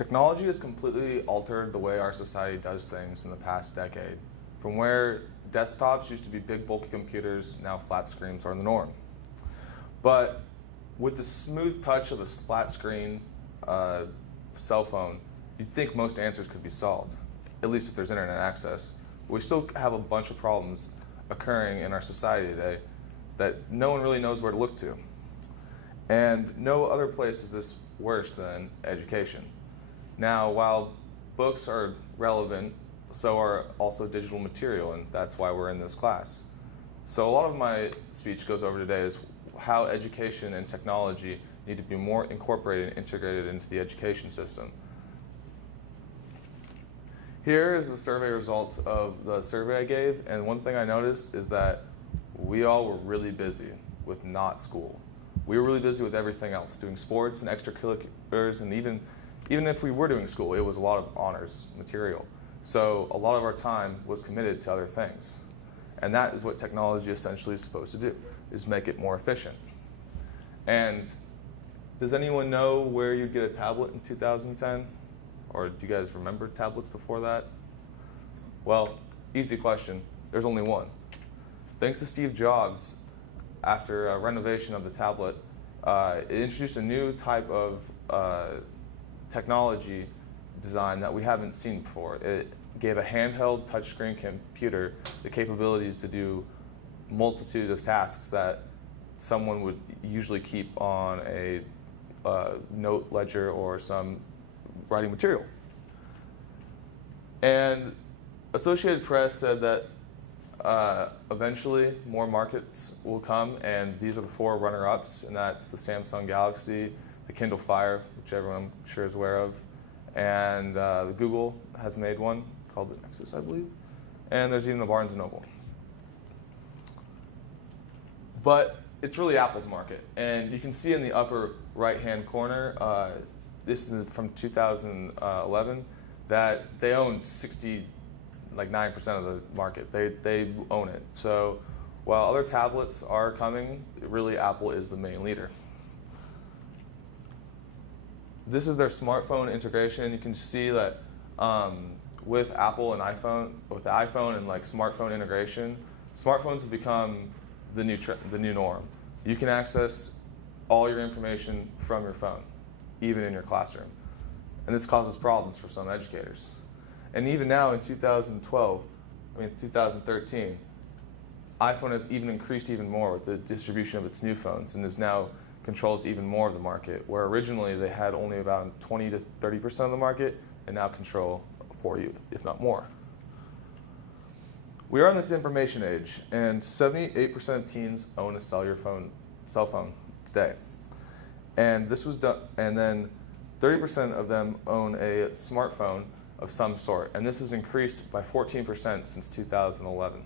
Technology has completely altered the way our society does things in the past decade. From where desktops used to be big, bulky computers, now flat screens are the norm. But with the smooth touch of a flat screen cell phone, you'd think most answers could be solved, at least if there's internet access. We still have a bunch of problems occurring in our society today that no one really knows where to look to. And no other place is this worse than education. Now, while books are relevant, so are also digital material, and that's why we're in this class. So a lot of my speech goes over today is how education and technology need to be more incorporated and integrated into the education system. Here is the survey results of the survey I gave, and one thing I noticed is that we all were really busy with not school. We were really busy with everything else, doing sports and extracurriculars, and even if we were doing school, it was a lot of honors material. So a lot of our time was committed to other things. And that is what technology essentially is supposed to do, is make it more efficient. And does anyone know where you'd get a tablet in 2010? Or do you guys remember tablets before that? Well, easy question. There's only one. Thanks to Steve Jobs, after a renovation of the tablet, it introduced a new type of technology design that we haven't seen before. It gave a handheld touchscreen computer the capabilities to do multitude of tasks that someone would usually keep on a note ledger or some writing material. And Associated Press said that eventually more markets will come, and these are the 4 runner-ups, and that's the Samsung Galaxy, the Kindle Fire, which everyone I'm sure is aware of, and Google has made one called the Nexus, I believe, and there's even the Barnes & Noble. But it's really Apple's market, and you can see in the upper right-hand corner, this is from 2011, that they own 9% of the market. They own it. So while other tablets are coming, really Apple is the main leader. This is their smartphone integration. You can see that with Apple and iPhone, with the iPhone and smartphone integration, smartphones have become the new norm. You can access all your information from your phone, even in your classroom. And this causes problems for some educators. And even now in 2013, iPhone has even increased even more with the distribution of its new phones and is now controls even more of the market, where originally they had only about 20 to 30% of the market, and now control 40, if not more. We are in this information age, and 78% of teens own a cell phone today. And this was done, and then 30% of them own a smartphone of some sort, and this has increased by 14% since 2011.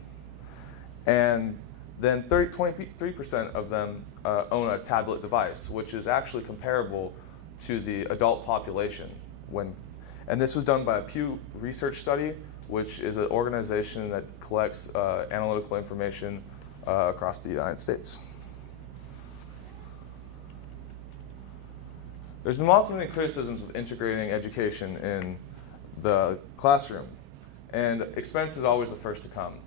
And then 23% of them own a tablet device, which is actually comparable to the adult population. And this was done by a Pew Research study, which is an organization that collects analytical information across the United States. There's been lots of many criticisms with integrating education in the classroom, and expense is always the first to come.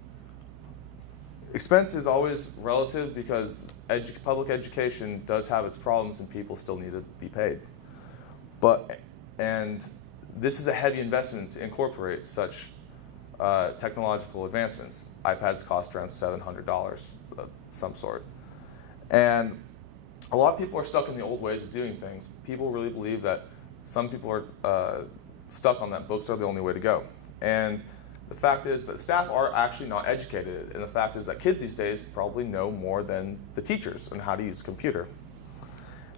Expense is always relative because public education does have its problems and people still need to be paid. And this is a heavy investment to incorporate such technological advancements. iPads cost around $700 of some sort. And a lot of people are stuck in the old ways of doing things. People really believe that some people are stuck on that books are the only way to go. And the fact is that staff are actually not educated, and the fact is that kids these days probably know more than the teachers on how to use a computer.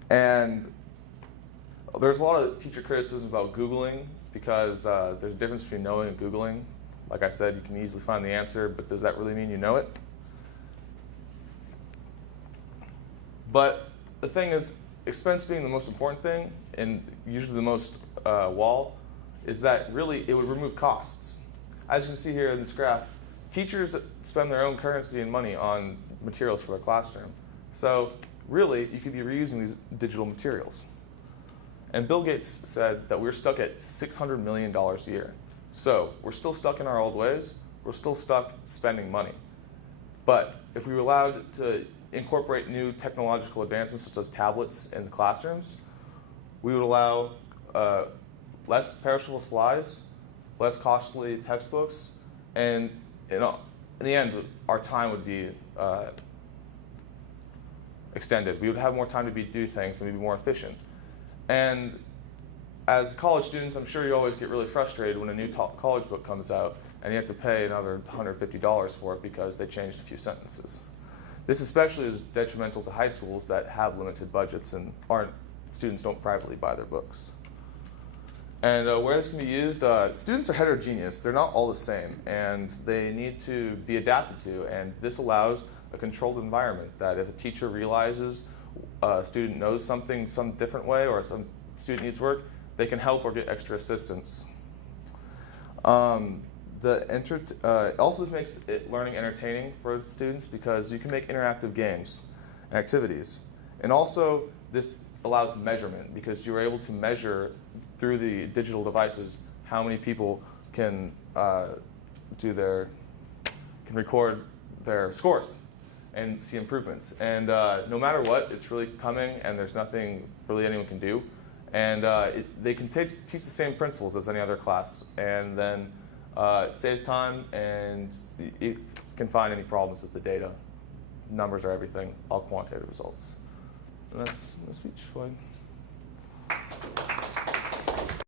And there's a lot of teacher criticism about Googling, because there's a difference between knowing and Googling. Like I said, you can easily find the answer, but does that really mean you know it? But the thing is, expense being the most important thing, and usually the most wall, is that really it would remove costs. As you can see here in this graph, teachers spend their own currency and money on materials for their classroom. So really, you could be reusing these digital materials. And Bill Gates said that we're stuck at $600 million a year. So we're still stuck in our old ways. We're still stuck spending money. But if we were allowed to incorporate new technological advancements such as tablets in the classrooms, we would allow less perishable supplies, less costly textbooks, and in the end, our time would be extended. We would have more time to do things and be more efficient. And as college students, I'm sure you always get really frustrated when a new college book comes out and you have to pay another $150 for it because they changed a few sentences. This especially is detrimental to high schools that have limited budgets and students don't privately buy their books. And where this can be used, students are heterogeneous. They're not all the same, and they need to be adapted to. And this allows a controlled environment that if a teacher realizes a student knows something some different way or some student needs work, they can help or get extra assistance. Also, this makes learning entertaining for students because you can make interactive games and activities. And also, this allows measurement because you're able to measure through the digital devices how many people can record their scores and see improvements. And no matter what, it's really coming, and there's nothing really anyone can do. And they can teach the same principles as any other class, and then it saves time, and it can find any problems with the data. Numbers are everything, all quantitative results. And that's my speech. Floyd.